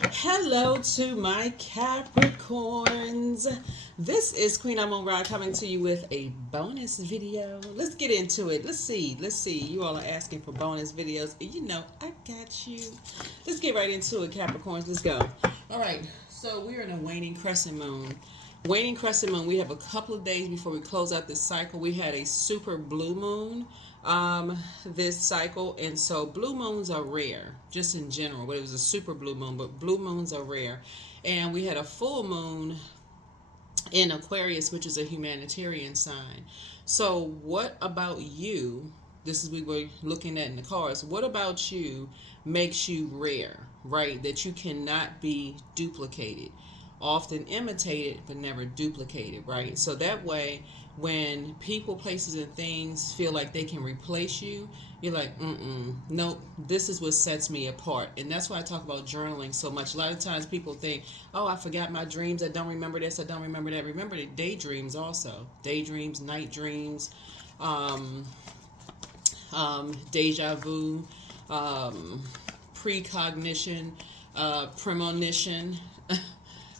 Hello to my Capricorns. This is Queen Amun Ra coming to you with a bonus video. Let's get into it. Let's see. You all are asking for bonus videos. You know, I got you. Let's get right into it, Capricorns. Let's go. All right. So we're in a waning crescent moon. Waning crescent moon, we have a couple of days before we close out this cycle. We had a super blue moon this cycle, and so blue moons are rare just in general, but it was a super blue moon, but blue moons are rare. And we had a full moon in Aquarius, which is a humanitarian sign. So what about you? This is we were looking at in the cards. What about you makes you rare, right? That you cannot be duplicated, often imitated but never duplicated, right? So that way, when people, places, and things feel like they can replace you, you're like, nope, this is what sets me apart. And that's why I talk about journaling so much. A lot of times people think, oh, I forgot my dreams, I don't remember this, I don't remember that. Remember the daydreams also. Daydreams, night dreams, deja vu, precognition, premonition,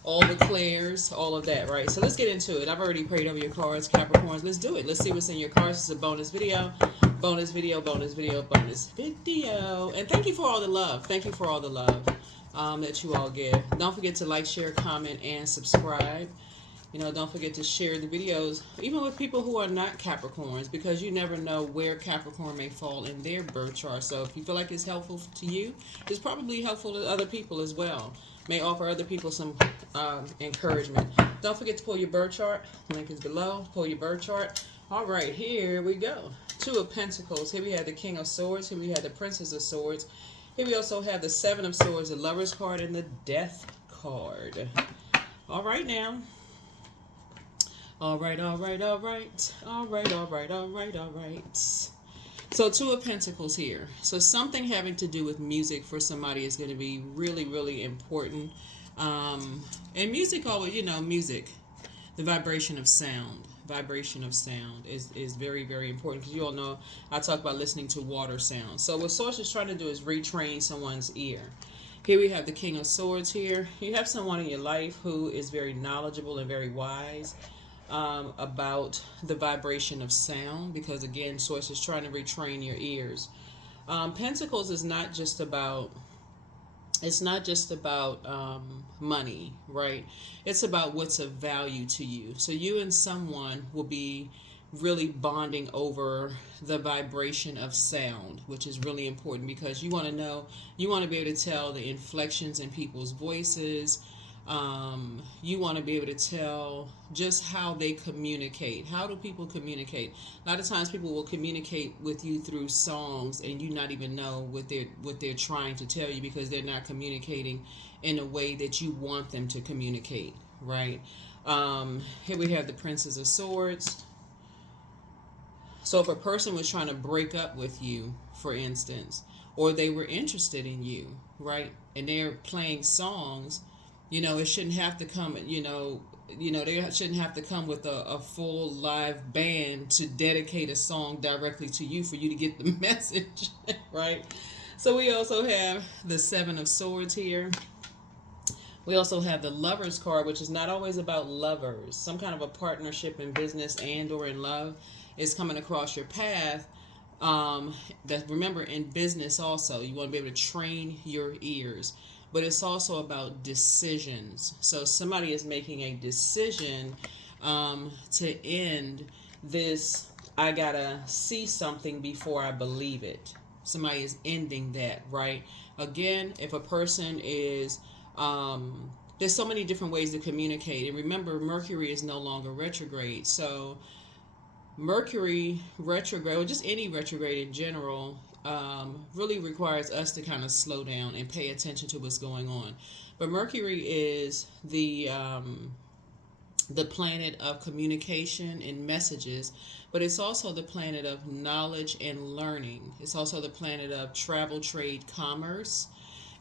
all the clairs, all of that, right? So let's get into it. I've already prayed over your cards, Capricorns. Let's do it. Let's see what's in your cards. This is a bonus video. Bonus video, bonus video, bonus video. And thank you for all the love. Thank you for all the love that you all give. Don't forget to like, share, comment, and subscribe. You know, don't forget to share the videos, even with people who are not Capricorns, because you never know where Capricorn may fall in their birth chart. So if you feel like it's helpful to you, it's probably helpful to other people as well. May offer other people some encouragement. Don't forget to pull your birth chart. Link is below. Pull your birth chart. All right, here we go. Two of Pentacles. Here we have the King of Swords. Here we have the Princess of Swords. Here we also have the Seven of Swords, the Lover's card, and the Death card. All right now. All right. So Two of Pentacles here. So something having to do with music for somebody is going to be really, really important. And music always, you know, music, the vibration of sound. Vibration of sound is very, very important, because you all know I talk about listening to water sounds. So what Source is trying to do is retrain someone's ear. Here we have the King of Swords here. You have someone in your life who is very knowledgeable and very wise about the vibration of sound, because again, Source is trying to retrain your ears. Pentacles is not just about money, right? It's about what's of value to you. So you and someone will be really bonding over the vibration of sound, which is really important, because you want to know, you want to be able to tell the inflections in people's voices. You want to be able to tell just how they communicate. How do people communicate? A lot of times people will communicate with you through songs, and you not even know what they're trying to tell you, because they're not communicating in a way that you want them to communicate, right? Here we have the Princess of Swords. So if a person was trying to break up with you, for instance, or they were interested in you, right, and they're playing songs, you know, it shouldn't have to come, they shouldn't have to come with a full live band to dedicate a song directly to you for you to get the message, right? So we also have the Seven of Swords here. We also have the Lover's card, which is not always about lovers. Some kind of a partnership in business and or in love is coming across your path. That, remember, in business also, you want to be able to train your ears. But it's also about decisions. So somebody is making a decision to end this, I gotta see something before I believe it. Somebody is ending that, right? Again, if a person is, there's so many different ways to communicate. And remember, Mercury is no longer retrograde. So Mercury retrograde, or just any retrograde in general, really requires us to kind of slow down and pay attention to what's going on. But Mercury is the planet of communication and messages, but it's also the planet of knowledge and learning. It's also the planet of travel, trade, commerce.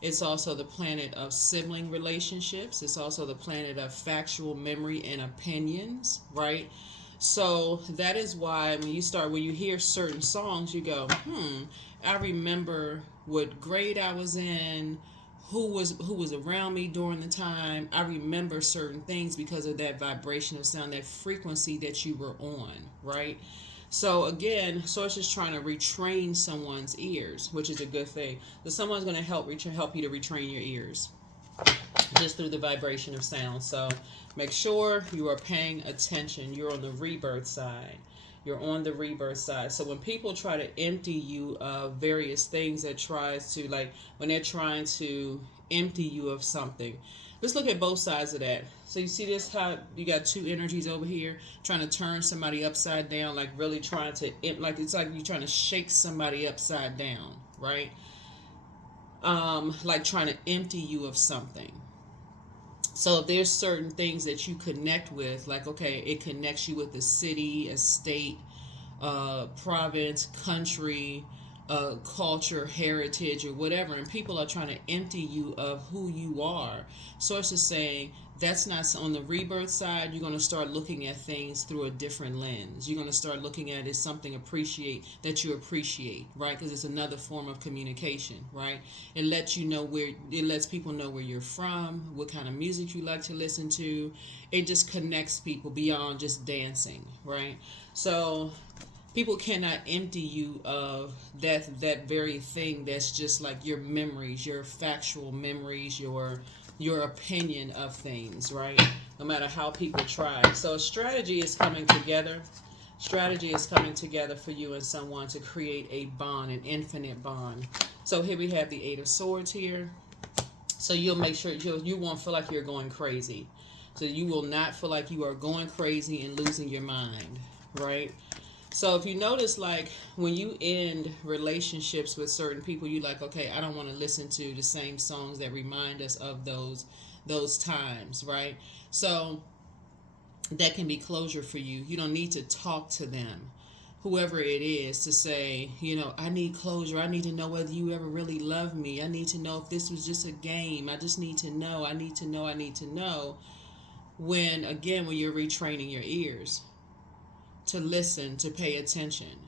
It's also the planet of sibling relationships. It's also the planet of factual memory and opinions, right? So that is why when you hear certain songs, you go, I remember what grade I was in, who was around me during the time. I remember certain things because of that vibrational sound, that frequency that you were on, right? So again, Source is trying to retrain someone's ears, which is a good thing. So someone's going to help you to retrain your ears just through the vibration of sound. So make sure you are paying attention. You're on the rebirth side. You're on the rebirth side. So when people try to empty you of various things that tries to, like when they're trying to empty you of something, let's look at both sides of that. So you see this, how you got two energies over here trying to turn somebody upside down, like really trying to, like it's like you're trying to shake somebody upside down, right? Like trying to empty you of something. So if there's certain things that you connect with, like, okay, it connects you with the city, a state, province, country, culture, heritage, or whatever, and people are trying to empty you of who you are. Source is saying that's not on the rebirth side. You're going to start looking at things through a different lens. You're going to start looking at it as something that you appreciate, right? Because it's another form of communication, right? It lets people know where you're from, what kind of music you like to listen to. It just connects people beyond just dancing, right? So people cannot empty you of that very thing that's just like your memories, your factual memories, your opinion of things, right? No matter how people try. So strategy is coming together. Strategy is coming together for you and someone to create a bond, an infinite bond. So here we have the Eight of Swords here. So you'll make sure you won't feel like you're going crazy. So you will not feel like you are going crazy and losing your mind, right? So if you notice, like when you end relationships with certain people, you like, okay, I don't want to listen to the same songs that remind us of those times, right? So that can be closure for you. You don't need to talk to them, whoever it is, to say, I need closure. I need to know whether you ever really love me. I need to know if this was just a game. I just need to know. I need to know. When you're retraining your ears to listen, to pay attention.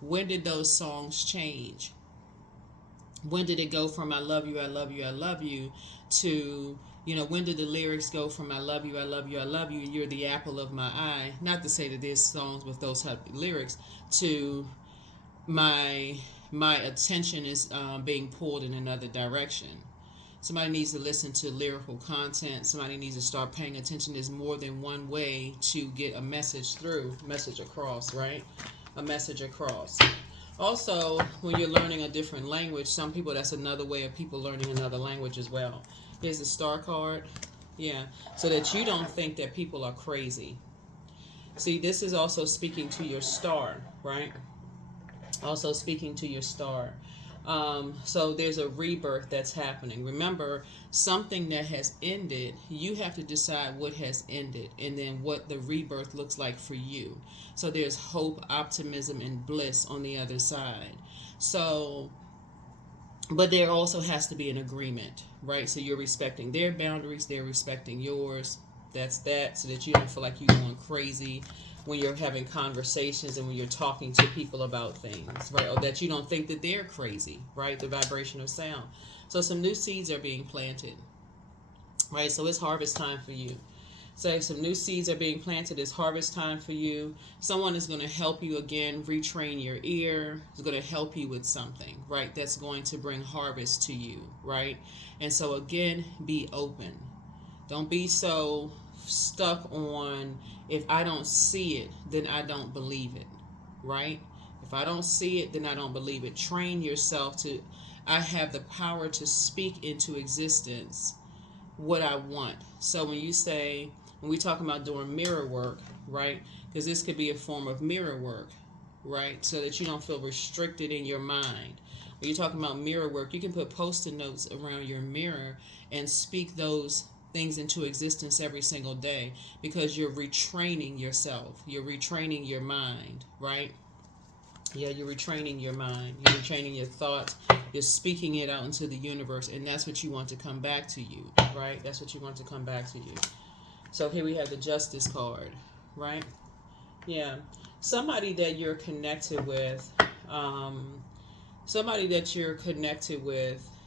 When did those songs change? When did it go from I love you, I love you, I love you to, when did the lyrics go from I love you, I love you, I love you, you're the apple of my eye? Not to say that there's songs with those type of lyrics, to my attention is being pulled in another direction. Somebody needs to listen to lyrical content. Somebody needs to start paying attention. There's more than one way to get a message across, right? A message across. Also, when you're learning a different language, some people, that's another way of people learning another language as well. Here's the Star card. Yeah, so that you don't think that people are crazy. See, this is also speaking to your star, right? Also speaking to your star. So there's a rebirth that's happening. Remember, something that has ended, you have to decide what has ended and then what the rebirth looks like for you. So there's hope, optimism, and bliss on the other side. So, but there also has to be an agreement, right? So you're respecting their boundaries, they're respecting yours. That's that, so that you don't feel like you're going crazy when you're having conversations and when you're talking to people about things, right? Or that you don't think that they're crazy, right? The vibration of sound. So some new seeds are being planted, right? So it's harvest time for you. So some new seeds are being planted. It's harvest time for you. Someone is going to help you again, retrain your ear. Is going to help you with something, right? That's going to bring harvest to you, right? And so again, be open. Don't be so stuck on, if I don't see it, then I don't believe it, right? If I don't see it, then I don't believe it. Train yourself to, I have the power to speak into existence what I want. So when we talk about doing mirror work, right? Because this could be a form of mirror work, right? So that you don't feel restricted in your mind. When you're talking about mirror work, you can put post-it notes around your mirror and speak those things into existence every single day, because you're retraining yourself. You're retraining your mind, right? Yeah, you're retraining your mind. You're retraining your thoughts. You're speaking it out into the universe, and that's what you want to come back to you, right? That's what you want to come back to you. So here we have the Justice card, right? Yeah. Somebody that you're connected with,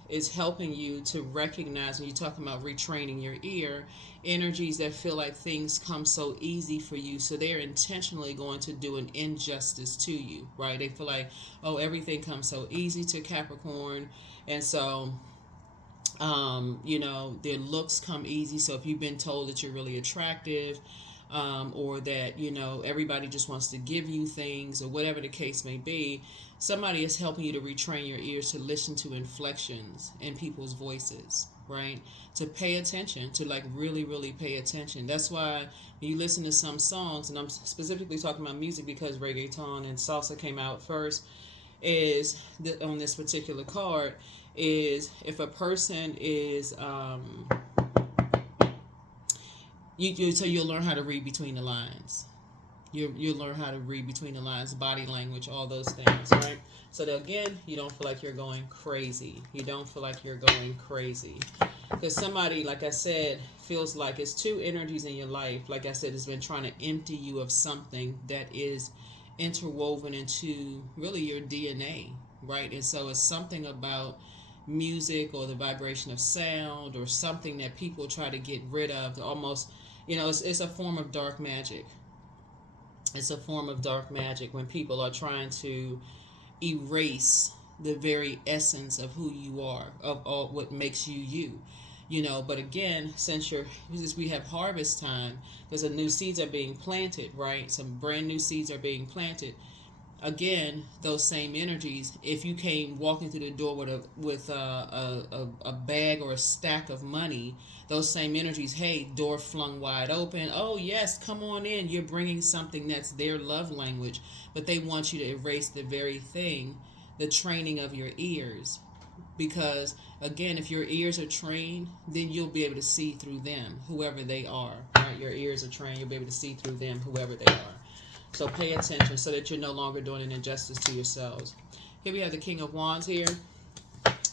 is helping you to recognize, when you're talking about retraining your ear, energies that feel like things come so easy for you, so they're intentionally going to do an injustice to you, right? They feel like, oh, everything comes so easy to Capricorn, and so their looks come easy. So if you've been told that you're really attractive, or that everybody just wants to give you things, or whatever the case may be, somebody is helping you to retrain your ears to listen to inflections in people's voices, right? To pay attention, to like really, really pay attention. That's why when you listen to some songs, and I'm specifically talking about music because reggaeton and salsa came out first, is that on this particular card, is if a person is so you'll learn how to read between the lines. You'll learn how to read between the lines, body language, all those things, right? So that, again, you don't feel like you're going crazy. You don't feel like you're going crazy. Because somebody, like I said, feels like it's two energies in your life, like I said, has been trying to empty you of something that is interwoven into really your DNA, right? And so it's something about music or the vibration of sound or something that people try to get rid of, almost, it's a form of dark magic. It's a form of dark magic when people are trying to erase the very essence of who you are, of all what makes you. But again, since we have harvest time, because the new seeds are being planted, right? Some brand new seeds are being planted. Again, those same energies. If you came walking through the door with a bag or a stack of money, those same energies, hey, door flung wide open. Oh yes, come on in. You're bringing something that's their love language, but they want you to erase the very thing, the training of your ears. Because again, if your ears are trained, then you'll be able to see through them, whoever they are. Right? Your ears are trained, you'll be able to see through them, whoever they are. So pay attention so that you're no longer doing an injustice to yourselves. Here we have the King of Wands here.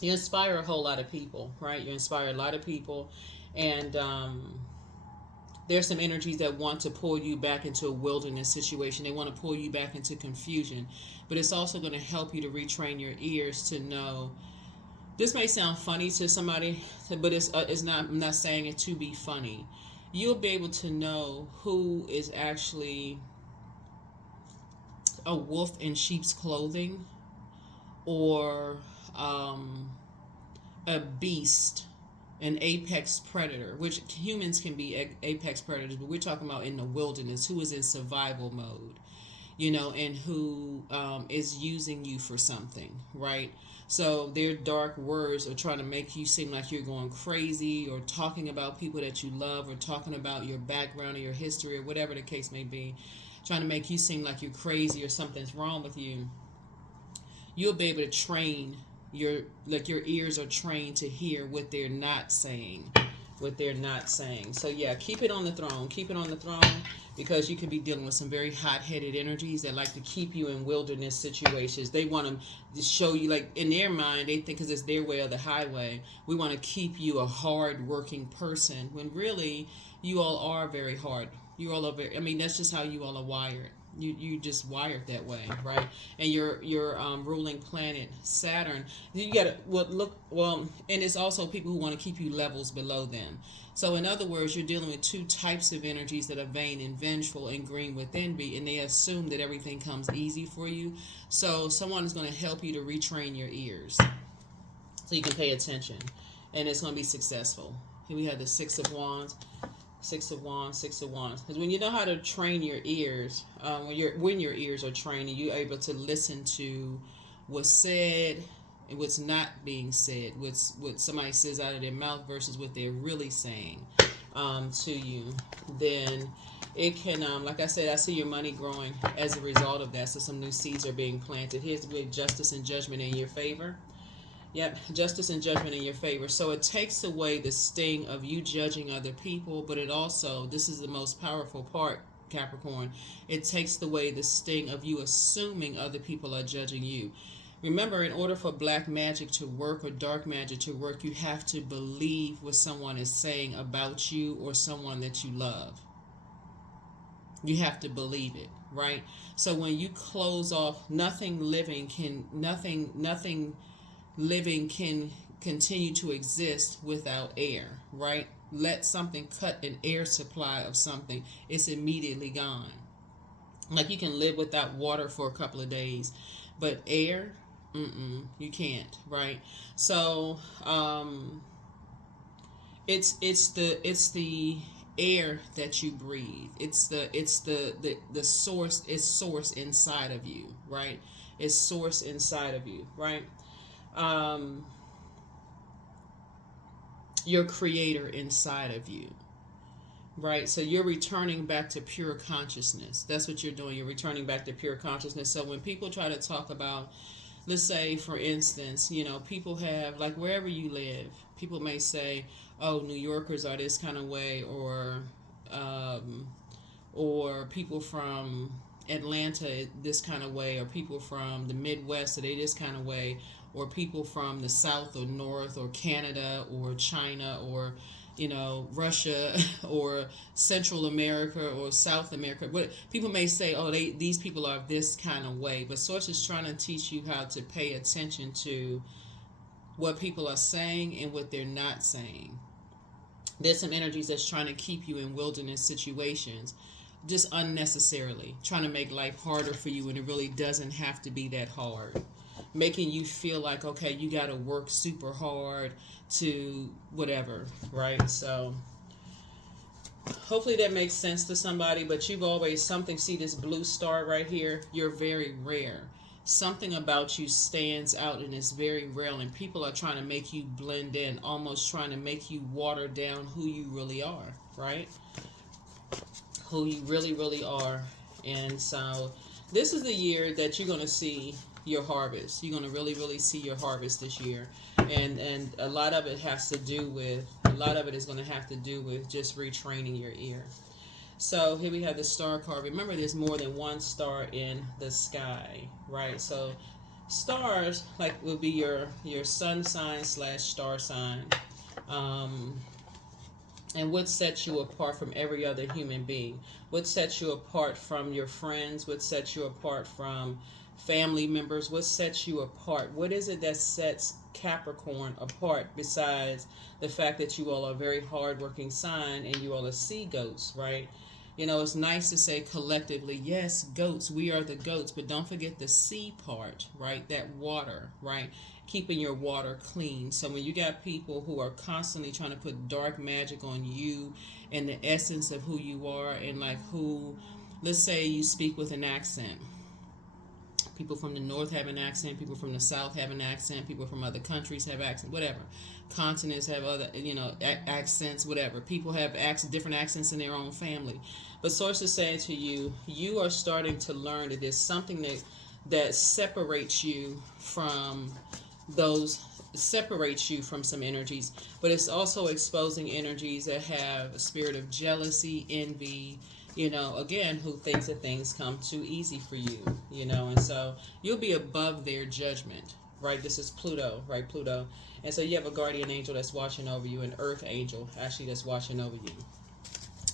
You inspire a whole lot of people, right? You inspire a lot of people. And there's some energies that want to pull you back into a wilderness situation. They want to pull you back into confusion. But it's also going to help you to retrain your ears to know. This may sound funny to somebody, but it's not. I'm not saying it to be funny. You'll be able to know who is actually a wolf in sheep's clothing, or a beast, an apex predator, which humans can be apex predators, but we're talking about in the wilderness, who is in survival mode, and who is using you for something, right? So their dark words are trying to make you seem like you're going crazy, or talking about people that you love, or talking about your background or your history, or whatever the case may be, trying to make you seem like you're crazy or something's wrong with you. You'll be able to train your ears are trained to hear what they're not saying. So yeah, keep it on the throne, because you could be dealing with some very hot-headed energies that like to keep you in wilderness situations. They want to show you, like, in their mind, they think because it's their way or the highway, we want to keep you a hard-working person, when really you all are very hard. You all are very, that's just how you all are wired. You just wired that way, right? And your ruling planet Saturn, you gotta and it's also people who want to keep you levels below them. So in other words, you're dealing with two types of energies that are vain and vengeful and green with envy, and they assume that everything comes easy for you. So someone is going to help you to retrain your ears so you can pay attention, and it's going to be successful. Here we have the Six of Wands. Six of Wands. Because when you know how to train your ears, when your ears are trained, and you're able to listen to what's said and what's not being said, what somebody says out of their mouth versus what they're really saying to you, then it can, like I said, I see your money growing as a result of that. So some new seeds are being planted. Here's with justice and judgment in your favor. Yep, justice and judgment in your favor. So it takes away the sting of you judging other people, but it also, this is the most powerful part, Capricorn, it takes away the sting of you assuming other people are judging you. Remember, in order for black magic to work or dark magic to work, you have to believe what someone is saying about you or someone that you love. You have to believe it, right? So when you close off, nothing living can continue to exist without air, right? Let something cut an air supply of something, it's immediately gone. Like you can live without water for a couple of days, but air, you can't, right? So it's the air that you breathe. It's the source. It's source inside of you, right? It's source inside of you, right? Your creator inside of you, right? So you're returning back to pure consciousness. That's what you're doing. You're returning back to pure consciousness. So when people try to talk about, let's say, for instance, people have, like, wherever you live, people may say, oh, New Yorkers are this kind of way, or people from Atlanta this kind of way, or people from the Midwest are they this kind of way, or people from the South or North or Canada or China or Russia or Central America or South America. What people may say, oh, these people are this kind of way, but Source is trying to teach you how to pay attention to what people are saying and what they're not saying. There's some energies that's trying to keep you in wilderness situations, just unnecessarily, trying to make life harder for you when it really doesn't have to be that hard. Making you feel like, okay, you got to work super hard to whatever, right? So hopefully that makes sense to somebody, but you've always something, see this blue star right here? You're very rare. Something about you stands out and is very rare, and people are trying to make you blend in, almost trying to make you water down who you really are, right? Who you really, really are. And so this is the year that you're going to see your harvest. You're going to really, really see your harvest this year. And a lot of it is going to have to do with just retraining your ear. So here we have the star card. Remember, there's more than one star in the sky, right? So stars, like, will be your sun sign / star sign. And what sets you apart from every other human being? What sets you apart from your friends? What sets you apart from family members? What sets you apart? What is it that sets Capricorn apart besides the fact that you all are a very hardworking sign and you all are sea goats, right? It's nice to say collectively, yes, goats, we are the goats, but don't forget the sea part, right? That water, right? Keeping your water clean. So when you got people who are constantly trying to put dark magic on you and the essence of who you are, and like let's say you speak with an accent. People from the north have an accent, people from the south have an accent, people from other countries have accents, whatever. Continents have other, accents, whatever. People have different accents in their own family. But Source is saying to you, you are starting to learn that there's something that separates you from some energies, but it's also exposing energies that have a spirit of jealousy, envy, again, who thinks that things come too easy for you, and so you'll be above their judgment, right? This is Pluto, right? Pluto. And so you have a guardian angel that's watching over you, an earth angel, actually, that's watching over you.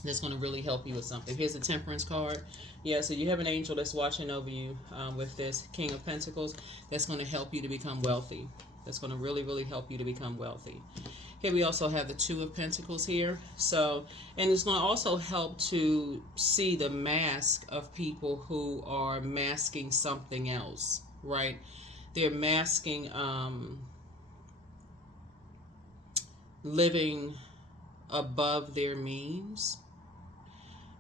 That's going to really help you with something. Here's the Temperance card. Yeah, so you have an angel that's watching over you with this King of Pentacles. That's going to help you to become wealthy. That's going to really, really help you to become wealthy. Here we also have the Two of Pentacles here. So, and it's going to also help to see the mask of people who are masking something else, right? They're masking living above their means,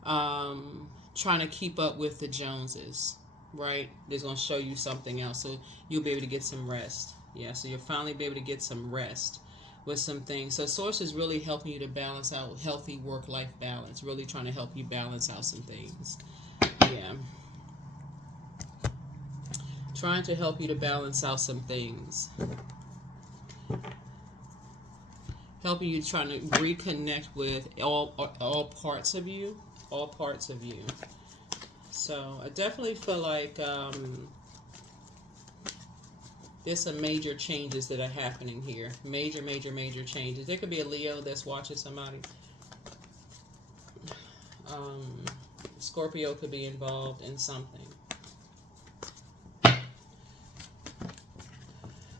trying to keep up with the Joneses, right? They're going to show you something else, so you'll be able to get some rest. Yeah, so you'll finally be able to get some rest with some things. So Source is really helping you to balance out healthy work-life balance, really trying to help you balance out some things. Yeah. Trying to help you to balance out some things. Helping you, trying to reconnect with all parts of you. All parts of you. So I definitely feel like there's some major changes that are happening here. Major, major, major changes. There could be a Leo that's watching somebody. Scorpio could be involved in something.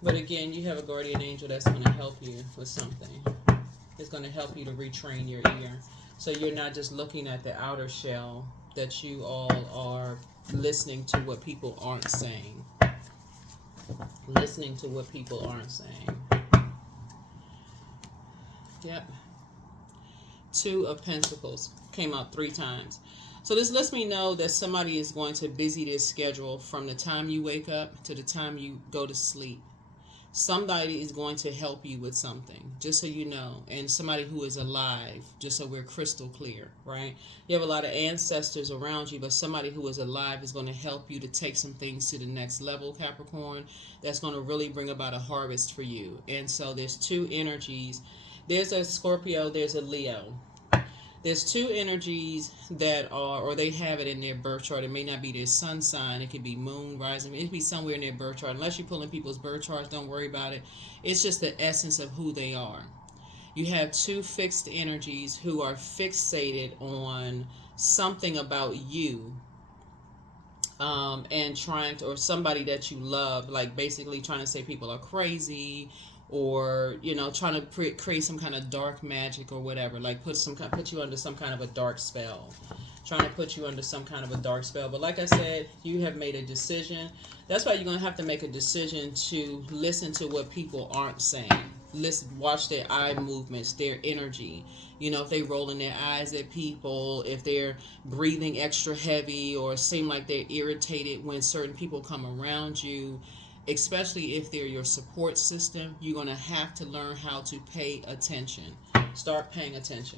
But again, you have a guardian angel that's going to help you with something. It's going to help you to retrain your ear. So you're not just looking at the outer shell, that you all are listening to what people aren't saying. Listening to what people aren't saying. Yep. 2 of Pentacles came out 3 times. So this lets me know that somebody is going to busy their schedule from the time you wake up to the time you go to sleep. Somebody is going to help you with something, just so you know, and somebody who is alive, just so we're crystal clear, right? You have a lot of ancestors around you, but somebody who is alive is going to help you to take some things to the next level, Capricorn. That's going to really bring about a harvest for you. And so there's 2 energies. There's a Scorpio, there's a Leo. There's 2 energies that are, or they have it in their birth chart. It may not be their sun sign. It could be moon, rising. It could be somewhere in their birth chart. Unless you're pulling people's birth charts, don't worry about it. It's just the essence of who they are. You have 2 fixed energies who are fixated on something about you, and trying to, or somebody that you love, like basically trying to say people are crazy, or trying to create some kind of dark magic or whatever, like put you under some kind of a dark spell, trying to put you under some kind of a dark spell. But like I said, you have made a decision. That's why you're going to have to make a decision to listen to what people aren't saying. Listen, watch their eye movements, their energy. If they rolling their eyes at people, if they're breathing extra heavy, or seem like they're irritated when certain people come around you, especially if they're your support system, you're going to have to learn how to pay attention. Start paying attention.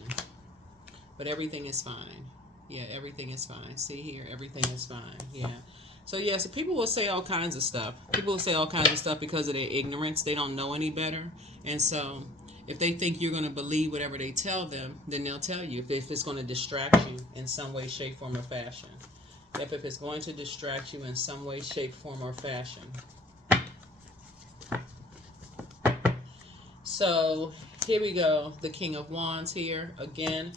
But everything is fine. Yeah, everything is fine. See here, everything is fine. Yeah. So people will say all kinds of stuff. People will say all kinds of stuff because of their ignorance. They don't know any better. And so if they think you're going to believe whatever they tell them, then they'll tell you if it's going to distract you in some way, shape, form, or fashion. Yep, if it's going to distract you in some way, shape, form, or fashion. So here we go. The King of Wands here again.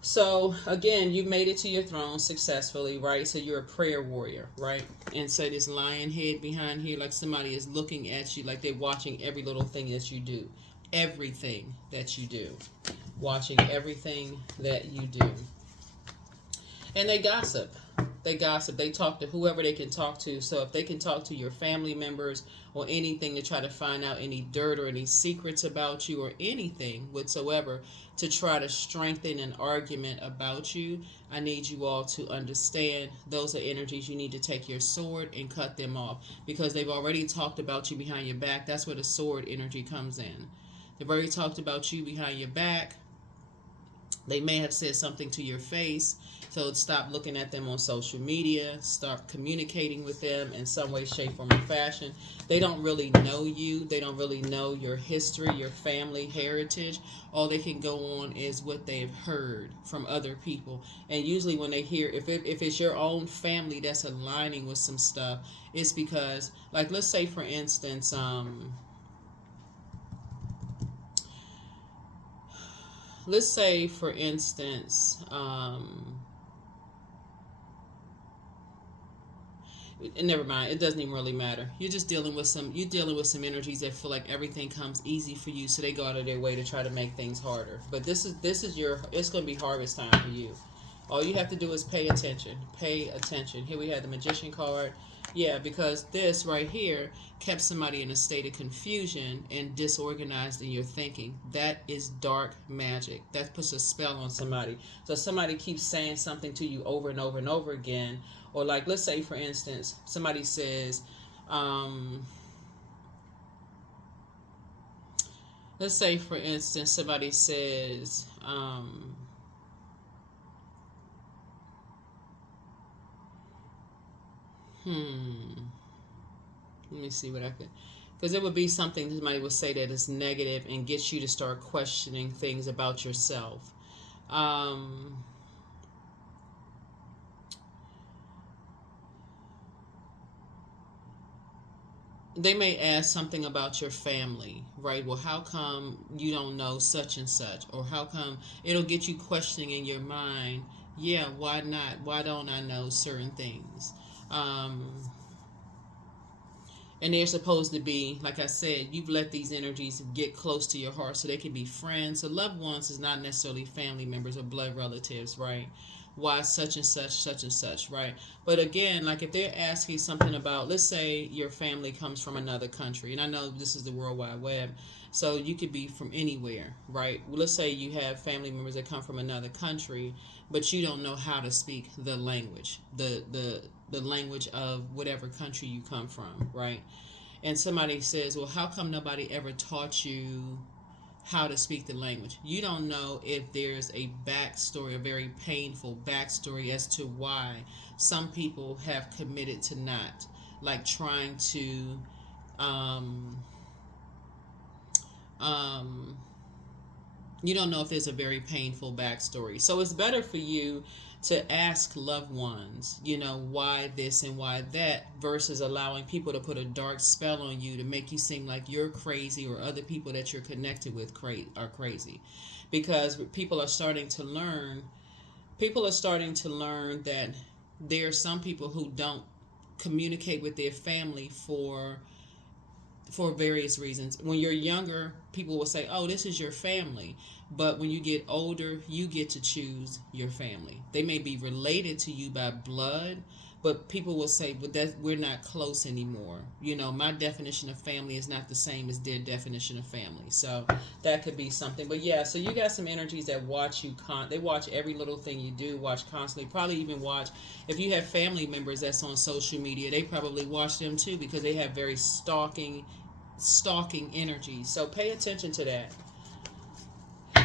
So again, you made it to your throne successfully, right? So you're a prayer warrior, right? And so this lion head behind here, like somebody is looking at you, like they're watching every little thing that you do. Everything that you do. Watching everything that you do. And they gossip. They gossip. They talk to whoever they can talk to. So if they can talk to your family members or anything to try to find out any dirt or any secrets about you or anything whatsoever to try to strengthen an argument about you, I need you all to understand those are energies you need to take your sword and cut them off, because they've already talked about you behind your back. That's where the sword energy comes in. They've already talked about you behind your back. They may have said something to your face. So stop looking at them on social media. Start communicating with them in some way, shape, form, or fashion. They don't really know you. They don't really know your history, your family heritage. All they can go on is what they've heard from other people. And usually when they hear, if it's your own family that's aligning with some stuff, it's because, like, let's say, for instance, never mind, it doesn't even really matter. You're dealing with some energies that feel like everything comes easy for you, so they go out of their way to try to make things harder. But it's going to be harvest time for you. All you have to do is pay attention. Pay attention. Here we have the Magician card. Yeah, because this right here kept somebody in a state of confusion and disorganized in your thinking. That is dark magic. That puts a spell on somebody. So somebody keeps saying something to you over and over and over again. Or like, let's say, for instance, somebody says, let me see what I could, because it would be something somebody would say that is negative and gets you to start questioning things about yourself. They may ask something about your family, right? Well, how come you don't know such and such? Or how come, it'll get you questioning in your mind, yeah, why not? Why don't I know certain things? And they're supposed to be, like I said, you've let these energies get close to your heart so they can be friends. So loved ones is not necessarily family members or blood relatives, right? Why such and such, right? But again, like if they're asking something about, let's say your family comes from another country, and I know this is the World Wide Web, so you could be from anywhere, right? Well, let's say you have family members that come from another country, but you don't know how to speak the language, the language of whatever country you come from, right? And somebody says, well, how come nobody ever taught you how to speak the language? You don't know if there's a backstory, a very painful backstory as to why some people have committed to not, like trying to you don't know if there's a very painful backstory. So it's better for you to ask loved ones, why this and why that, versus allowing people to put a dark spell on you to make you seem like you're crazy or other people that you're connected with are crazy. Because people are starting to learn that there are some people who don't communicate with their family for various reasons. When you're younger, people will say, oh, this is your family. But when you get older, you get to choose your family. They may be related to you by blood, but people will say, well, we're not close anymore. My definition of family is not the same as their definition of family. So that could be something. But yeah, so you got some energies that watch you. They watch every little thing you do, watch constantly. Probably even watch, if you have family members that's on social media, they probably watch them too, because they have very stalking energy. So pay attention to that.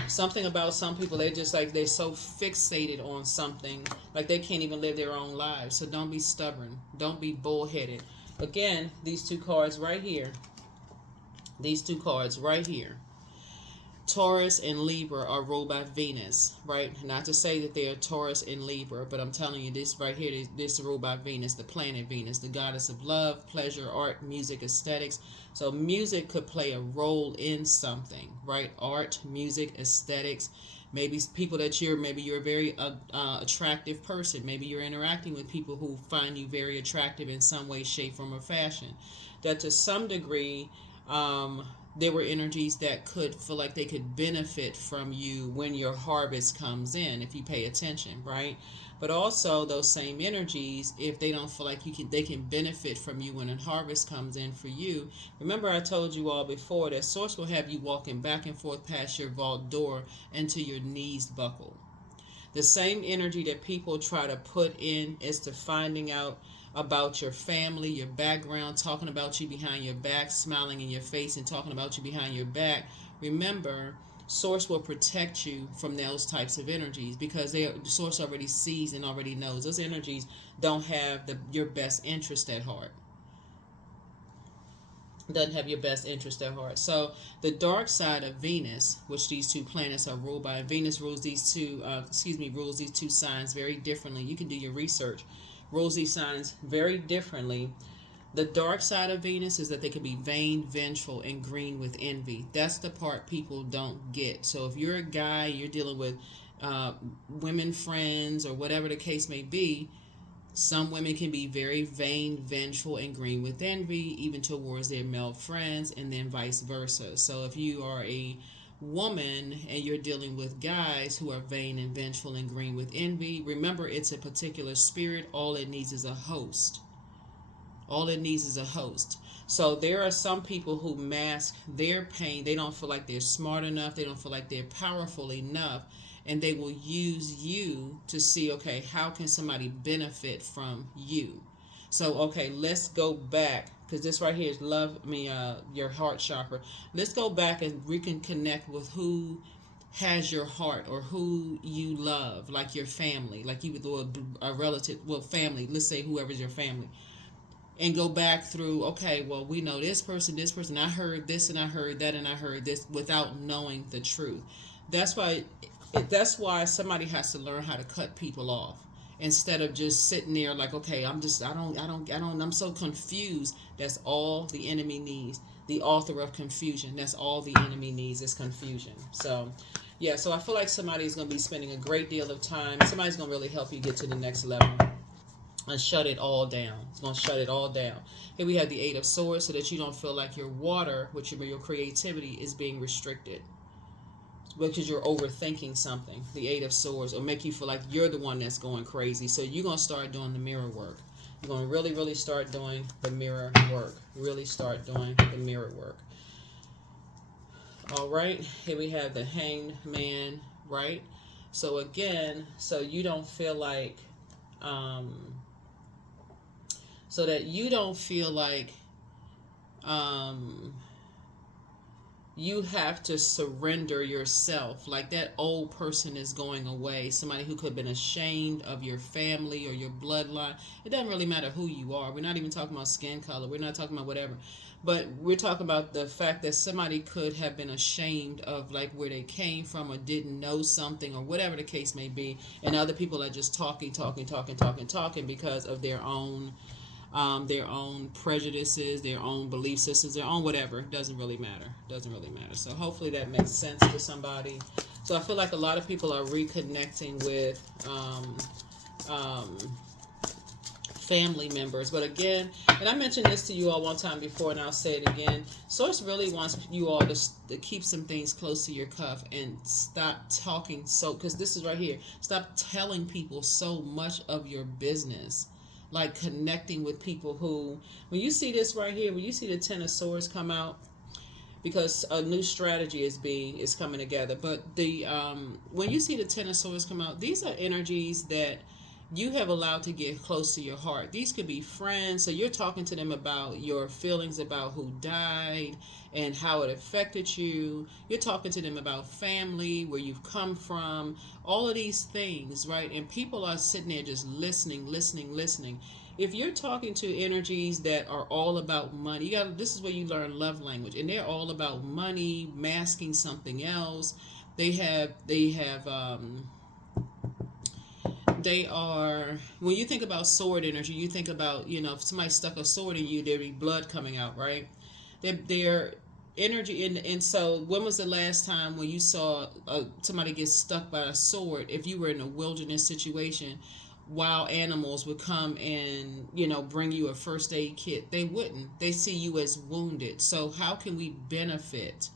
Something about some people, they're so fixated on something, like they can't even live their own lives. So don't be stubborn, don't be bullheaded. Again, these two cards right here, Taurus and Libra are ruled by Venus, right? Not to say that they are Taurus and Libra, but I'm telling you, this right here, this is ruled by Venus, the planet Venus, the goddess of love, pleasure, art, music, aesthetics. So music could play a role in something, right? Art, music, aesthetics. Maybe people that maybe you're a very attractive person. Maybe you're interacting with people who find you very attractive in some way, shape, form, or fashion. That to some degree, there were energies that could feel like they could benefit from you when your harvest comes in, if you pay attention, right? But also those same energies, if they don't feel like they can benefit from you when a harvest comes in for you. Remember, I told you all before that Source will have you walking back and forth past your vault door until your knees buckle. The same energy that people try to put in is to finding out about your family, your background, talking about you behind your back, smiling in your face and talking about you behind your back. Remember, Source will protect you from those types of energies, because Source already sees and already knows those energies don't have your best interest at heart. Doesn't have your best interest at heart. So the dark side of Venus, which these two planets are ruled by, Venus rules these two signs very differently. You can do your research. Rules these signs very differently. The dark side of Venus is that they can be vain, vengeful, and green with envy. That's the part people don't get. So if you're a guy, you're dealing with women friends or whatever the case may be, some women can be very vain, vengeful, and green with envy, even towards their male friends, and then vice versa. So if you are a woman and you're dealing with guys who are vain and vengeful and green with envy, remember, it's a particular spirit. All it needs is a host. So there are some people who mask their pain. They don't feel like they're smart enough. They don't feel like they're powerful enough. And they will use you to see, okay, how can somebody benefit from you? So, okay, let's go back, because this right here is your heart chakra. Let's go back and we can connect with who has your heart or who you love, like your family, like you would a relative, family. Let's say whoever's your family. And go back through, okay, well, we know this person, I heard this and I heard that and I heard this, without knowing the truth. That's why somebody has to learn how to cut people off, instead of just sitting there like, okay, I'm so confused. That's all the enemy needs. The author of confusion. That's all the enemy needs is confusion. So, yeah, so I feel like somebody's going to be spending a great deal of time. Somebody's going to really help you get to the next level. and shut it all down. It's going to shut it all down. Here we have the Eight of Swords, so that you don't feel like your water, which is your creativity, is being restricted because you're overthinking something. The Eight of Swords, or make you feel like you're the one that's going crazy. So you're going to start doing the mirror work. You're going to really, really start doing the mirror work. Really start doing the mirror work. All right. Here we have the Hanged Man, right? So again, so you don't feel like, so that you don't feel like you have to surrender yourself. Like that old person is going away. Somebody who could have been ashamed of your family or your bloodline. It doesn't really matter who you are. We're not even talking about skin color. We're not talking about whatever. But we're talking about the fact that somebody could have been ashamed of like where they came from, or didn't know something, or whatever the case may be. And other people are just talking because of their own prejudices, their own belief systems, their own whatever. It doesn't really matter. So hopefully that makes sense to somebody. So I feel like a lot of people are reconnecting with family members. But again, and I mentioned this to you all one time before, and I'll say it again, Source really wants you all to keep some things close to your cuff and stop talking because this is right here, stop telling people so much of your business. Like connecting with people who, when you see this right here, when you see the Ten of Swords come out, because a new strategy is coming together. But the when you see the Ten of Swords come out, these are energies that you have allowed to get close to your heart. These could be friends, so you're talking to them about your feelings about who died and how it affected you. You're talking to them about family, where you've come from, all of these things, right? And people are sitting there just listening. If you're talking to energies that are all about money, this is where you learn love language, and they're all about money, masking something else. They are, when you think about sword energy, you think about, if somebody stuck a sword in you, there'd be blood coming out, right? They're energy. And so when was the last time when you saw somebody get stuck by a sword? If you were in a wilderness situation, wild animals would come and, bring you a first aid kit. They wouldn't. They see you as wounded. So how can we benefit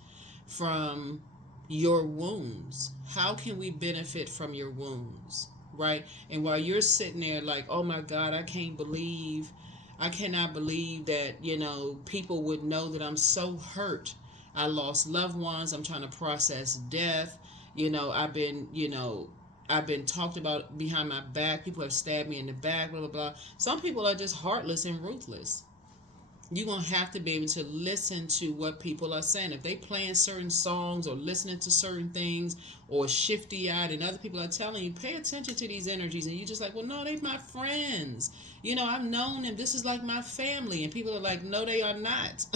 from your wounds? How can we benefit from your wounds? Right? And while you're sitting there like, oh my God, I cannot believe that, people would know that I'm so hurt. I lost loved ones. I'm trying to process death. I've been talked about behind my back. People have stabbed me in the back, blah, blah, blah. Some people are just heartless and ruthless. You're going to have to be able to listen to what people are saying. If they playing certain songs or listening to certain things or shifty-eyed and other people are telling you, pay attention to these energies, and you're just like, well, no, they're my friends. I've known them. This is like my family. And people are like, no, they are not.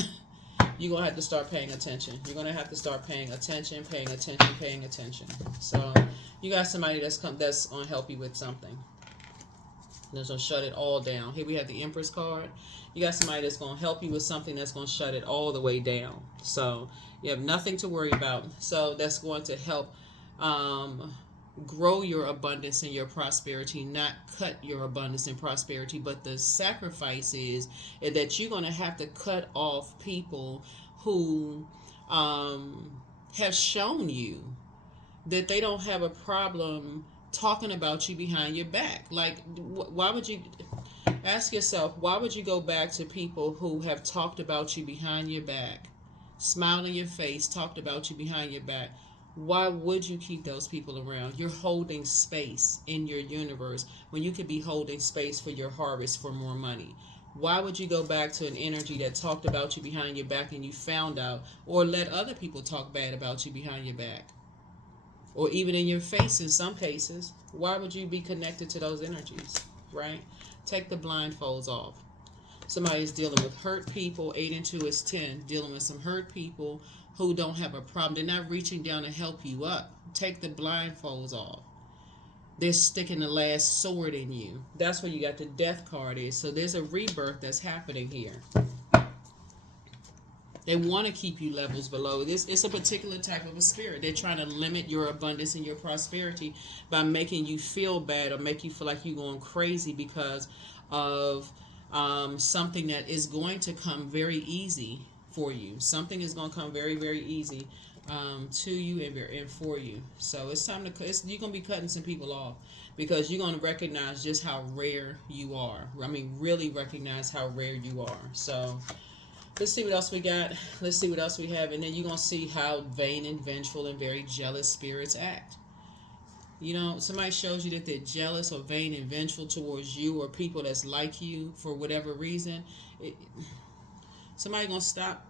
You're going to have to start paying attention. You're going to have to start paying attention. So you got somebody that's going to help you with something. That's going to shut it all down. Here we have the Empress card. You got somebody that's going to help you with something that's going to shut it all the way down. So you have nothing to worry about. So that's going to help grow your abundance and your prosperity, not cut your abundance and prosperity. But the sacrifice is that you're going to have to cut off people who have shown you that they don't have a problem talking about you behind your back. Like, why would you... Ask yourself, why would you go back to people who have talked about you behind your back, smiled in your face, talked about you behind your back? Why would you keep those people around? You're holding space in your universe when you could be holding space for your harvest for more money. Why would you go back to an energy that talked about you behind your back and you found out, or let other people talk bad about you behind your back? Or even in your face in some cases. Why would you be connected to those energies, right? Take the blindfolds off. Somebody's dealing with hurt people. 8 and 2 is 10. Dealing with some hurt people who don't have a problem. They're not reaching down to help you up. Take the blindfolds off. They're sticking the last sword in you. That's where you got the death card is. So there's a rebirth that's happening here. They want to keep you levels below. It's a particular type of a spirit. They're trying to limit your abundance and your prosperity by making you feel bad or make you feel like you're going crazy because of something that is going to come very easy for you. Something is going to come very, very easy to you and for you. So it's time to, you're going to be cutting some people off because you're going to recognize just how rare you are. I mean, really recognize how rare you are. So let's see what else we got. Let's see what else we have. And then you're going to see how vain and vengeful and very jealous spirits act. You know, somebody shows you that they're jealous or vain and vengeful towards you or people that's like you for whatever reason. Somebody going to stop.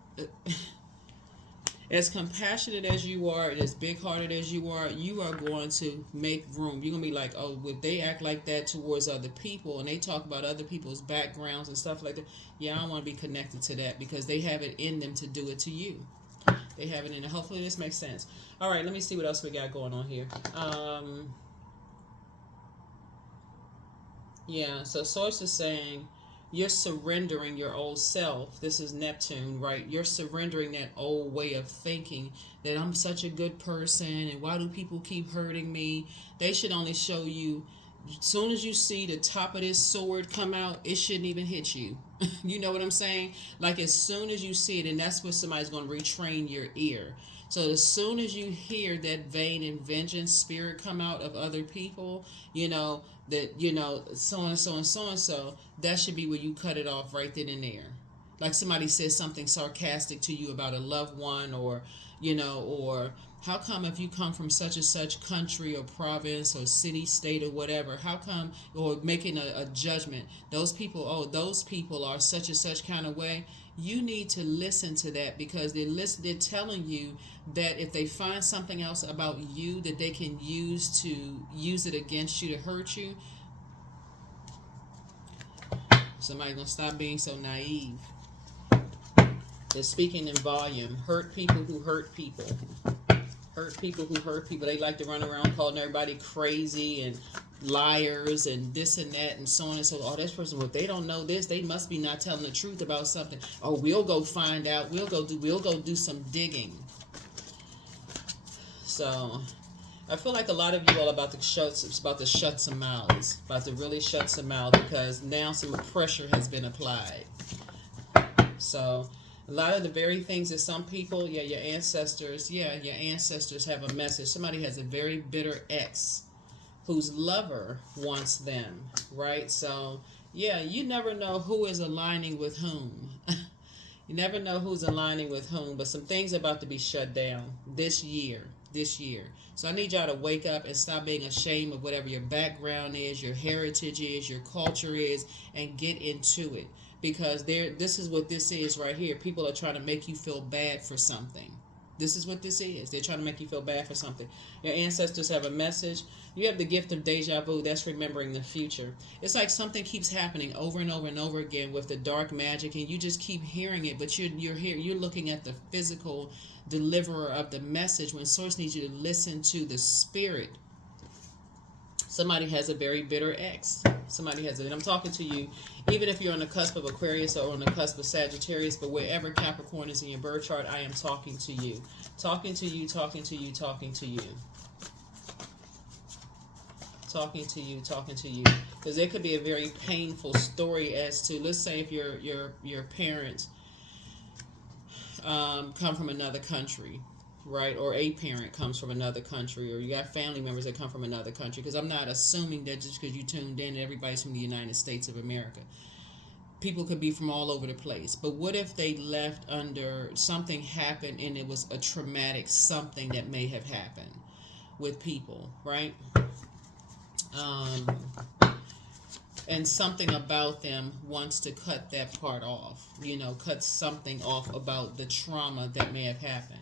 As compassionate as you are and as big-hearted as you are going to make room. You're going to be like, oh, would they act like that towards other people and they talk about other people's backgrounds and stuff like that? Yeah, I don't want to be connected to that because they have it in them to do it to you. They have it in it. Hopefully this makes sense. All right, let me see what else we got going on here. Yeah, so Source is saying, you're surrendering your old self. This is Neptune, right? You're surrendering that old way of thinking that I'm such a good person and why do people keep hurting me? They should only show you, as soon as you see the top of this sword come out, it shouldn't even hit you. You know what I'm saying? Like as soon as you see it, and that's what somebody's going to retrain your ear. So as soon as you hear that vain and vengeance spirit come out of other people, you know, that, you know, so and so and so and so, that should be where you cut it off right then and there. Like somebody says something sarcastic to you about a loved one, or, you know, or how come if you come from such and such country or province or city, state or whatever, how come, or making a judgment, those people are such and such kind of way. You need to listen to that because they're telling you that if they find something else about you that they can use it against you to hurt you, somebody's going to stop being so naive. They're speaking in volume. Hurt people who hurt people. Hurt people who hurt people. They like to run around calling everybody crazy and liars and this and that and so on and so on. Oh, this person, well, they don't know this. They must be not telling the truth about something. Oh, we'll go find out. We'll go do some digging. So I feel like a lot of you all about to shut some mouths. About to really shut some mouths because now some pressure has been applied. So a lot of the very things that some people, your ancestors have a message. Somebody has a very bitter ex whose lover wants them, right? So, yeah, you never know who is aligning with whom. You never know who's aligning with whom, but some things are about to be shut down this year. So I need y'all to wake up and stop being ashamed of whatever your background is, your heritage is, your culture is, and get into it. Because this is what this is right here. People are trying to make you feel bad for something. This is what this is. They're trying to make you feel bad for something. Your ancestors have a message. You have the gift of deja vu. That's remembering the future. It's like something keeps happening over and over and over again with the dark magic, and you just keep hearing it, but you're looking at the physical deliverer of the message when Source needs you to listen to the spirit. Somebody has a very bitter ex. Somebody has it. And I'm talking to you, even if you're on the cusp of Aquarius or on the cusp of Sagittarius, but wherever Capricorn is in your birth chart, I am talking to you. Talking to you, talking to you, talking to you. Talking to you, talking to you. Because there could be a very painful story as to, let's say if your parents come from another country, right? Or a parent comes from another country, or you got family members that come from another country. Because I'm not assuming that just because you tuned in, everybody's from the United States of America. People could be from all over the place. But what if they left under something happened and it was a traumatic something that may have happened with people, right? And something about them wants to cut that part off, cut something off about the trauma that may have happened.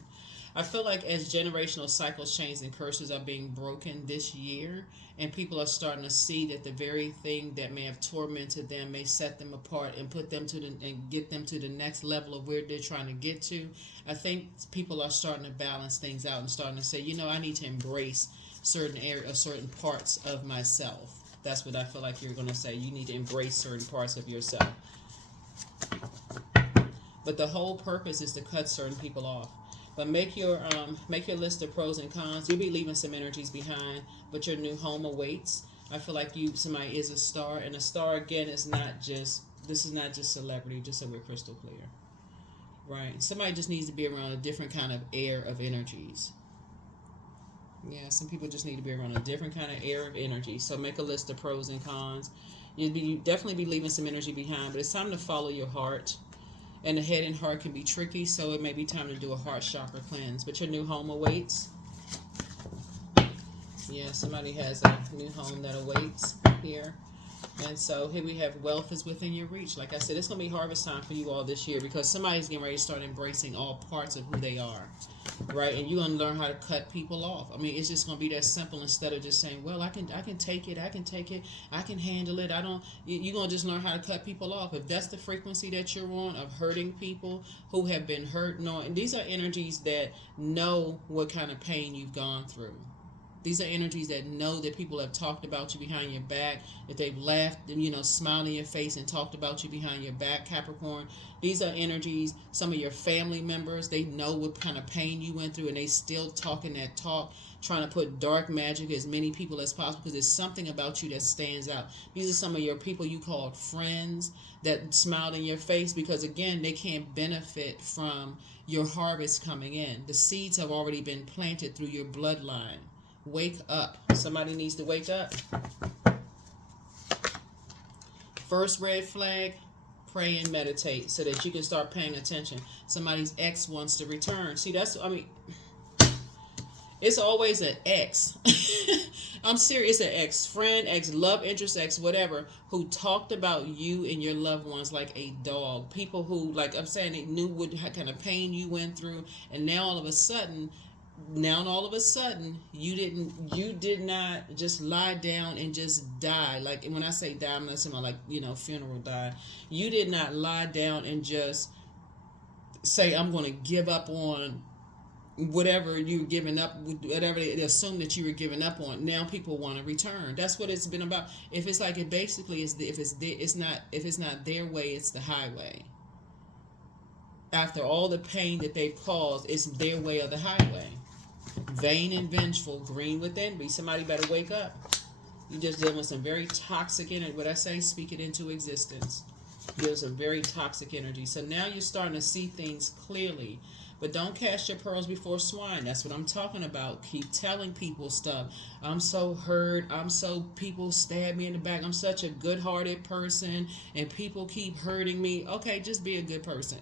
I feel like as generational cycles, chains, and curses are being broken this year, and people are starting to see that the very thing that may have tormented them may set them apart and put them and get them to the next level of where they're trying to get to. I think people are starting to balance things out and starting to say, I need to embrace certain parts of myself. That's what I feel like you're going to say. You need to embrace certain parts of yourself. But the whole purpose is to cut certain people off. But make your list of pros and cons. You'll be leaving some energies behind, but your new home awaits. I feel like somebody is a star, and a star again is not just, this is not just celebrity, just so we're crystal clear. Right? Somebody just needs to be around a different kind of air of energies. Yeah, some people just need to be around a different kind of air of energy. So make a list of pros and cons. You'd definitely be leaving some energy behind, but it's time to follow your heart. And the head and heart can be tricky, so it may be time to do a heart chakra cleanse. But your new home awaits. Yeah, somebody has a new home that awaits here. And so here we have wealth is within your reach. Like I said, it's going to be harvest time for you all this year, because somebody's getting ready to start embracing all parts of who they are. Right? And you're going to learn how to cut people off. I mean, it's just going to be that simple, instead of just saying, well, I can take it, I can handle it. You're going to just learn how to cut people off. If that's the frequency that you're on, of hurting people who have been hurt, and these are energies that know what kind of pain you've gone through. These are energies that know that people have talked about you behind your back, that they've laughed, smiled in your face and talked about you behind your back, Capricorn. These are energies, some of your family members, they know what kind of pain you went through, and they still talking that talk, trying to put dark magic as many people as possible, because there's something about you that stands out. These are some of your people you called friends that smiled in your face, because again, they can't benefit from your harvest coming in. The seeds have already been planted through your bloodline. Wake up. Somebody needs to wake up. First red flag, pray and meditate so that you can start paying attention. Somebody's ex wants to return. See, it's always an ex. I'm serious. It's an ex friend, ex love interest, ex whatever, who talked about you and your loved ones like a dog. People who, like I'm saying, they knew what kind of pain you went through, and now all of a sudden, you did not just lie down and just die. Like when I say die, I'm not saying like, funeral die. You did not lie down and just say, I'm going to give up on whatever you're giving up, whatever they assume that you were giving up on. Now people want to return. That's what it's been about. If it's like, it basically is, if it's not their way, it's the highway. After all the pain that they've caused, it's their way or the highway. Vain and vengeful, green with envy. Somebody better wake up. You just dealing with some very toxic energy. What I say, speak it into existence. There's some very toxic energy. So now you're starting to see things clearly. But don't cast your pearls before swine. That's what I'm talking about. Keep telling people stuff. I'm so hurt. People stab me in the back. I'm such a good-hearted person, and people keep hurting me. Okay, just be a good person.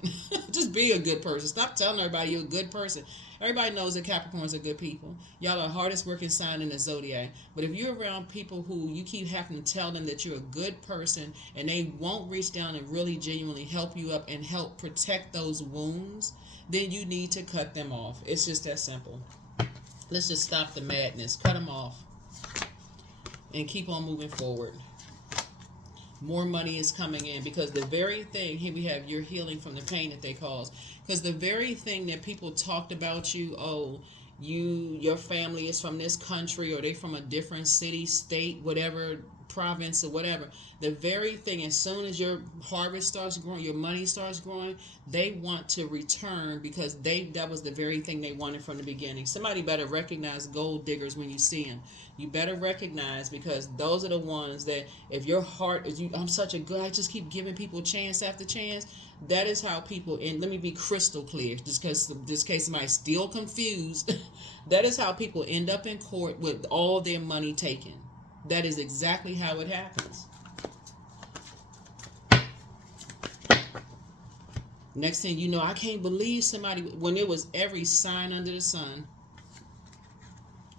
Just be a good person. Stop telling everybody you're a good person. Everybody knows that Capricorns are good people. Y'all are the hardest working sign in the zodiac. But if you're around people who you keep having to tell them that you're a good person, and they won't reach down and really genuinely help you up and help protect those wounds, then you need to cut them off. It's just that simple. Let's just stop the madness. Cut them off. And keep on moving forward. More money is coming in, because the very thing, here we have, you're healing from the pain that they caused. Because the very thing that people talked about you, your family is from this country, or they from a different city, state, whatever, province or whatever, the very thing, as soon as your harvest starts growing, your money starts growing, they want to return, because that was the very thing they wanted from the beginning. Somebody better recognize gold diggers when you see them. You better recognize, because those are the ones that, if your heart is, I'm such a good, I just keep giving people chance after chance. That is how people, and let me be crystal clear, just because this case somebody's still confused. That is how people end up in court with all their money taken. That is exactly how it happens. Next thing you know, I can't believe somebody, when it was every sign under the sun.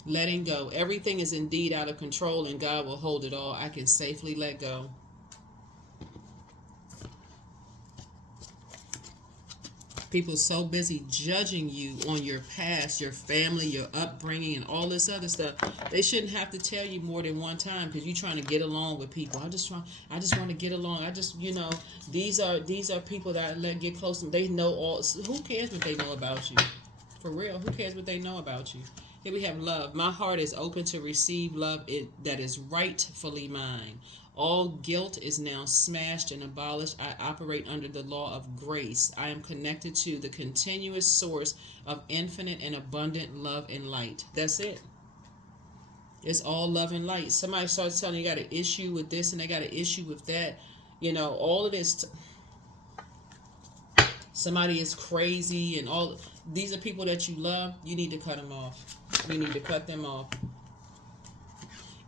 Letting go. Everything is indeed out of control, and God will hold it all. I can safely let go. People so busy judging you on your past, your family, your upbringing, and all this other stuff. They shouldn't have to tell you more than one time, because you're trying to get along with people. I just want to get along. These are people that I get close to. They know all. Who cares what they know about you? For real, who cares what they know about you? Here we have love. My heart is open to receive love that is rightfully mine. All guilt is now smashed and abolished. I operate under the law of grace. I am connected to the continuous source of infinite and abundant love and light. That's it. It's all love and light. Somebody starts telling you got an issue with this and they got an issue with that. You know, all of this. Somebody is crazy and all. These are people that you love. You need to cut them off. You need to cut them off.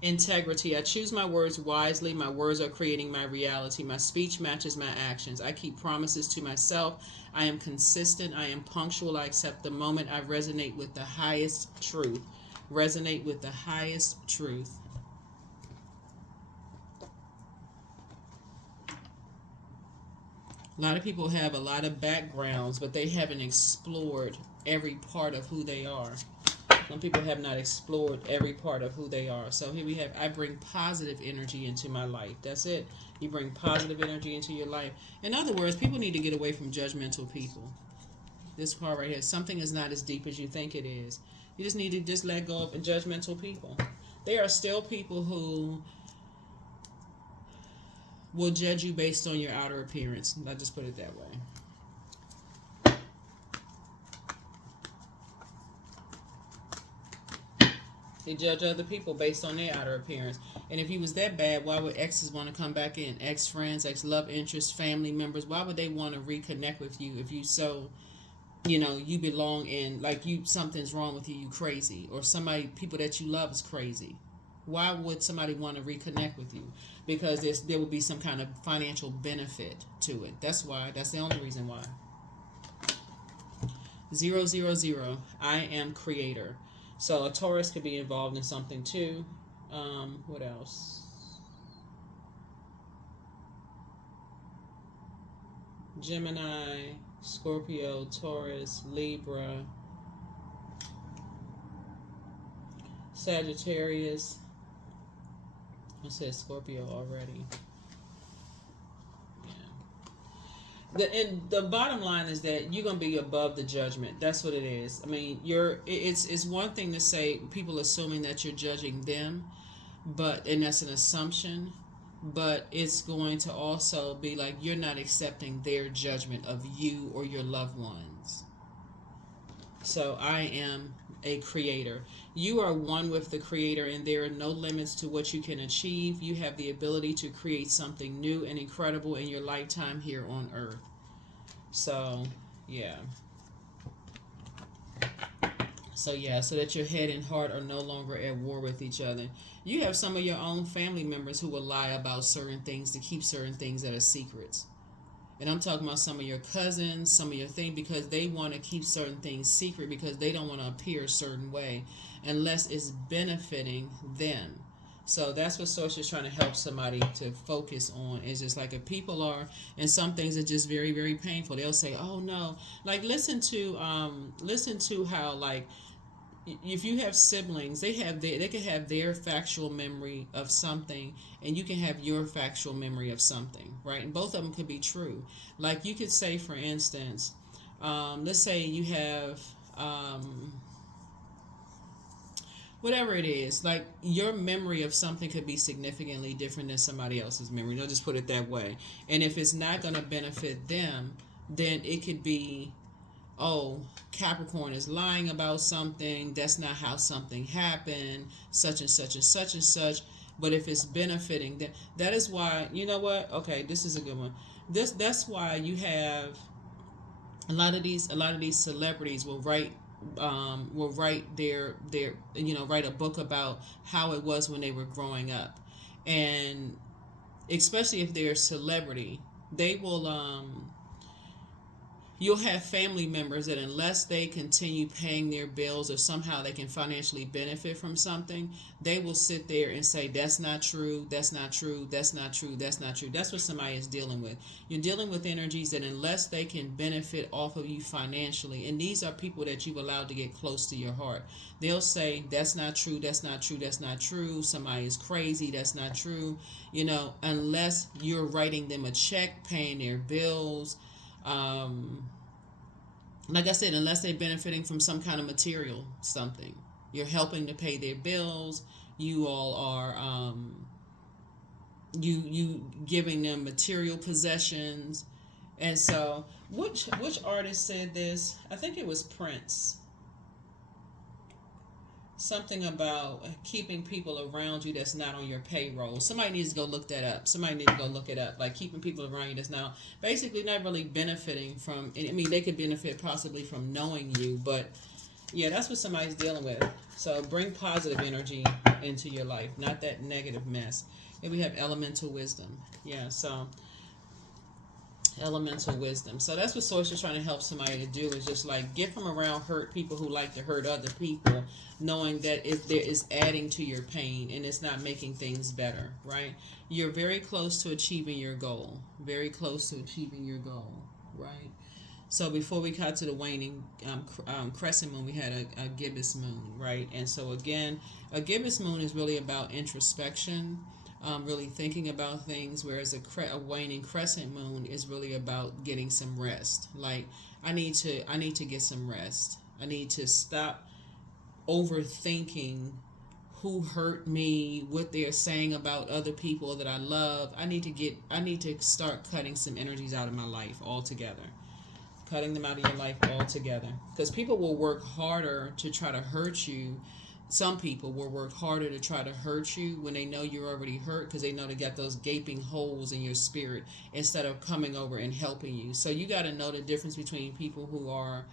Integrity. I choose my words wisely. My words are creating my reality. My speech matches my actions. I keep promises to myself. I am consistent. I am punctual. I accept the moment. I resonate with the highest truth. Resonate with the highest truth. A lot of people have a lot of backgrounds, but they haven't explored every part of who they are. Some people have not explored every part of who they are. So here we have, I bring positive energy into my life. That's it. You bring positive energy into your life. In other words, people need to get away from judgmental people. This card right here, something is not as deep as you think it is. You just need to just let go of judgmental people. There are still people who will judge you based on your outer appearance. I'll just put it that way. They judge other people based on their outer appearance. And if he was that bad, why would exes want to come back in? Ex-friends, ex-love interests, family members. Why would they want to reconnect with you if you so, you know, you belong in, like you, something's wrong with you, you crazy. Or somebody, people that you love is crazy. Why would somebody want to reconnect with you? Because there will be some kind of financial benefit to it. That's why. That's the only reason why. 000. I am creator. So a Taurus could be involved in something too. What else? Gemini, Scorpio, Taurus, Libra, Sagittarius. I said Scorpio already. And the bottom line is that you're gonna be above the judgment. That's what it is. I mean, it's one thing to say people assuming that you're judging them, and that's an assumption. But it's going to also be like you're not accepting their judgment of you or your loved ones. So I am a creator. You are one with the creator, and there are no limits to what you can achieve. You have the ability to create something new and incredible in your lifetime here on earth. So yeah, so that your head and heart are no longer at war with each other. You have some of your own family members who will lie about certain things to keep certain things that are secrets. And I'm talking about some of your cousins, some of your things, because they want to keep certain things secret because they don't want to appear a certain way unless it's benefiting them. So that's what Source is trying to help somebody to focus on. It's just like if people are, and some things are just very, very painful. They'll say, "Oh no," like listen to how like if you have siblings, they can have their factual memory of something, and you can have your factual memory of something, right? And both of them could be true. Like you could say, for instance, let's say you have whatever it is, like your memory of something could be significantly different than somebody else's memory. I'll just put it that way. And if it's not going to benefit them, then it could be, oh, Capricorn is lying about something. That's not how something happened. Such and such and such and such. But if it's benefiting them, that is why, you know what? Okay, this is a good one. That's why you have a lot of these celebrities will write their write a book about how it was when they were growing up, and especially if they're a celebrity, they will you'll have family members that unless they continue paying their bills or somehow they can financially benefit from something, they will sit there and say, that's not true, that's not true, that's not true, that's not true. That's what somebody is dealing with. You're dealing with energies that unless they can benefit off of you financially, and these are people that you've allowed to get close to your heart, they'll say, that's not true, that's not true, that's not true, somebody is crazy, that's not true, unless you're writing them a check, paying their bills, like I said, unless they're benefiting from some kind of material something, you're helping to pay their bills. You all are you giving them material possessions. And so, which artist said this? I think it was Prince. something about keeping people around you that's not on your payroll. Somebody needs to go look that up. Somebody needs to go look it up. Like keeping people around you that's now basically not really benefiting from. I mean, they could benefit possibly from knowing you, but yeah, that's what somebody's dealing with. So bring positive energy into your life, not that negative mess. And we have elemental wisdom. Yeah, so elemental wisdom. So that's what Source is trying to help somebody to do, is just like get from around hurt people who like to hurt other people, knowing that it is adding to your pain and it's not making things better, right? You're very close to achieving your goal. Very close to achieving your goal, right? So before we got to the waning crescent moon, we had a gibbous moon, right? And so again, a gibbous moon is really about introspection, really thinking about things, whereas a waning crescent moon is really about getting some rest. Like I need to get some rest. I need to stop overthinking who hurt me, what they're saying about other people that I love. I need to start cutting some energies out of my life altogether. Cutting them out of your life altogether. Because people will work harder to try to hurt you. Some people will work harder to try to hurt you when they know you're already hurt, because they know they got those gaping holes in your spirit, instead of coming over and helping you. So you got to know the difference between people who are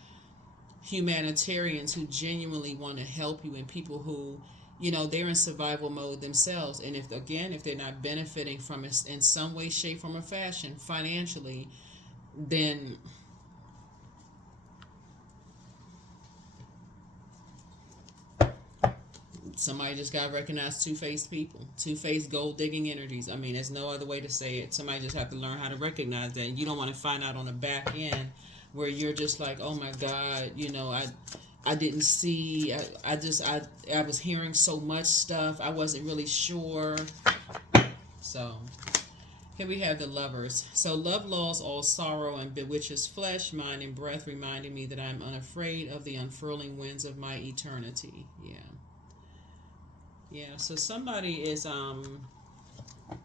humanitarians, who genuinely want to help you, and people who, they're in survival mode themselves. And if they're not benefiting from it in some way, shape, form, or fashion financially, then somebody just got to recognize two-faced people, two-faced gold-digging energies. I mean, there's no other way to say it. Somebody just have to learn how to recognize that. And you don't want to find out on the back end where you're just like, oh my God, I didn't see, I was hearing so much stuff, I wasn't really sure. So here we have the Lovers. So love lulls all sorrow and bewitches flesh, mind, and breath, reminding me that I'm unafraid of the unfurling winds of my eternity. Yeah, so somebody is on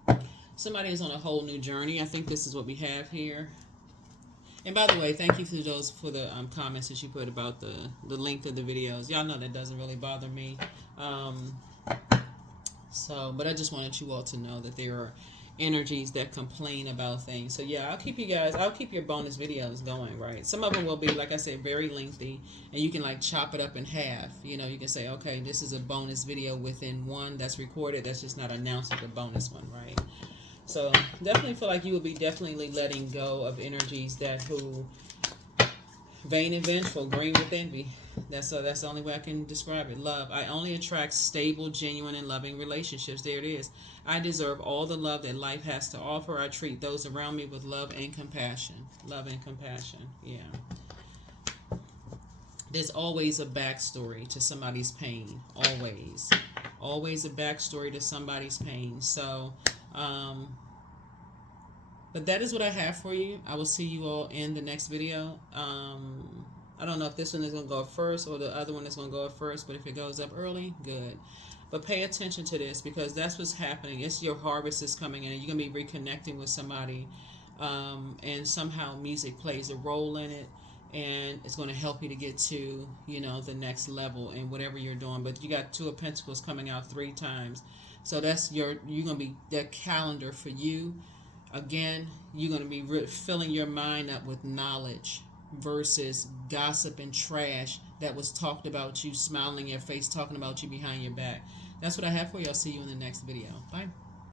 a whole new journey. I think this is what we have here. And by the way, thank you for the comments that you put about the length of the videos. Y'all know that doesn't really bother me. But I just wanted you all to know that there are energies that complain about things. So yeah, I'll keep your bonus videos going, right? Some of them will be, like I said, very lengthy, and you can like chop it up in half. You can say, okay, this is a bonus video within one that's recorded, that's just not announced as a bonus one, right? So definitely feel like you will be definitely letting go of energies who vain and vengeful, green with envy. That's the only way I can describe it. Love. I only attract stable, genuine, and loving relationships. There it is. I deserve all the love that life has to offer. I treat those around me with love and compassion. Love and compassion. Yeah. There's always a backstory to somebody's pain. Always. Always a backstory to somebody's pain. So, but that is what I have for you. I will see you all in the next video. I don't know if this one is going to go up first or the other one is going to go up first, but if it goes up early, good. But pay attention to this, because that's what's happening. It's your harvest is coming in, and you're going to be reconnecting with somebody, and somehow music plays a role in it, and it's going to help you to get to, the next level in whatever you're doing. But you got Two of Pentacles coming out 3 times. So that's you're going to be that calendar for you. Again, you're going to be filling your mind up with knowledge versus gossip and trash that was talked about you, smiling in your face, talking about you behind your back. That's what I have for you. I'll see you in the next video. Bye.